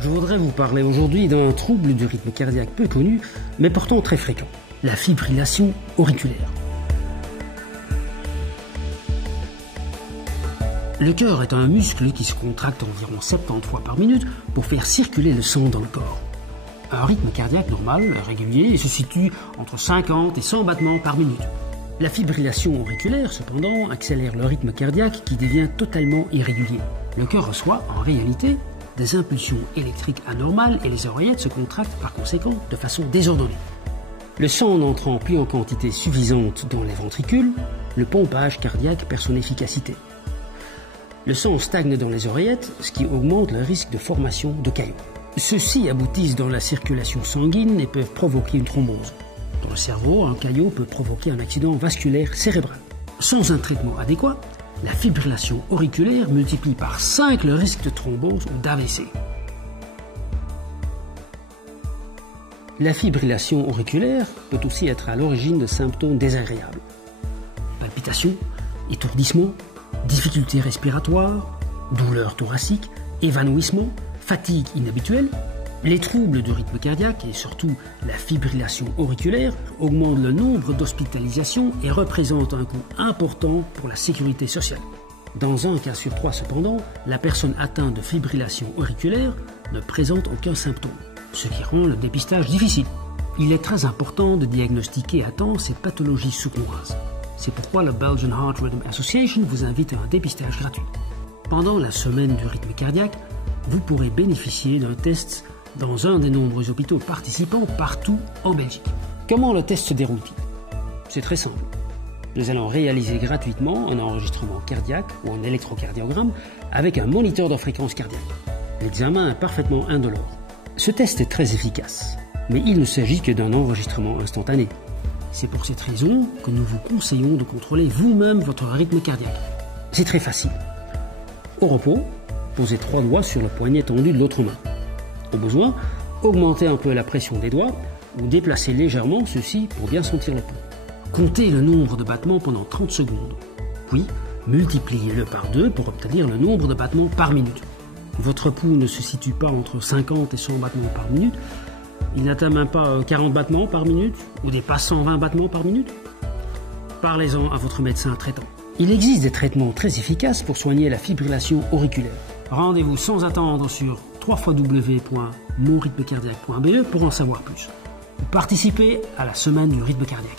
Je voudrais vous parler aujourd'hui d'un trouble du rythme cardiaque peu connu, mais pourtant très fréquent, la fibrillation auriculaire. Le cœur est un muscle qui se contracte environ 70 fois par minute pour faire circuler le sang dans le corps. Un rythme cardiaque normal, régulier, se situe entre 50 et 100 battements par minute. La fibrillation auriculaire, cependant, accélère le rythme cardiaque qui devient totalement irrégulier. Le cœur reçoit, en réalité, des impulsions électriques anormales et les oreillettes se contractent par conséquent de façon désordonnée. Le sang n'entrant plus en quantité suffisante dans les ventricules, le pompage cardiaque perd son efficacité. Le sang stagne dans les oreillettes, ce qui augmente le risque de formation de caillots. Ceux-ci aboutissent dans la circulation sanguine et peuvent provoquer une thrombose. Dans le cerveau, un caillot peut provoquer un accident vasculaire cérébral. Sans un traitement adéquat, la fibrillation auriculaire multiplie par 5 le risque de thrombose ou d'AVC. La fibrillation auriculaire peut aussi être à l'origine de symptômes désagréables. Palpitations, étourdissement, difficultés respiratoires, douleurs thoraciques, évanouissement, fatigue inhabituelle. Les troubles du rythme cardiaque et surtout la fibrillation auriculaire augmentent le nombre d'hospitalisations et représentent un coût important pour la sécurité sociale. Dans un cas sur 3 cependant, la personne atteinte de fibrillation auriculaire ne présente aucun symptôme, ce qui rend le dépistage difficile. Il est très important de diagnostiquer à temps ces pathologies sournoises. C'est pourquoi le Belgian Heart Rhythm Association vous invite à un dépistage gratuit. Pendant la semaine du rythme cardiaque, vous pourrez bénéficier d'un test dans un des nombreux hôpitaux participants partout en Belgique. Comment le test se déroule-t-il? C'est très simple. Nous allons réaliser gratuitement un enregistrement cardiaque ou un électrocardiogramme avec un moniteur de fréquence cardiaque. L'examen est parfaitement indolore. Ce test est très efficace, mais il ne s'agit que d'un enregistrement instantané. C'est pour cette raison que nous vous conseillons de contrôler vous-même votre rythme cardiaque. C'est très facile. Au repos, posez 3 doigts sur le poignet tendu de l'autre main. Au besoin, augmentez un peu la pression des doigts ou déplacez légèrement ceux-ci pour bien sentir le pouls. Comptez le nombre de battements pendant 30 secondes. Puis, multipliez-le par 2 pour obtenir le nombre de battements par minute. Votre pouls ne se situe pas entre 50 et 100 battements par minute. Il n'atteint même pas 40 battements par minute ou dépasse 120 battements par minute. Parlez-en à votre médecin traitant. Il existe des traitements très efficaces pour soigner la fibrillation auriculaire. Rendez-vous sans attendre sur www.monrythmecardiaque.be pour en savoir plus. Participez à la semaine du rythme cardiaque.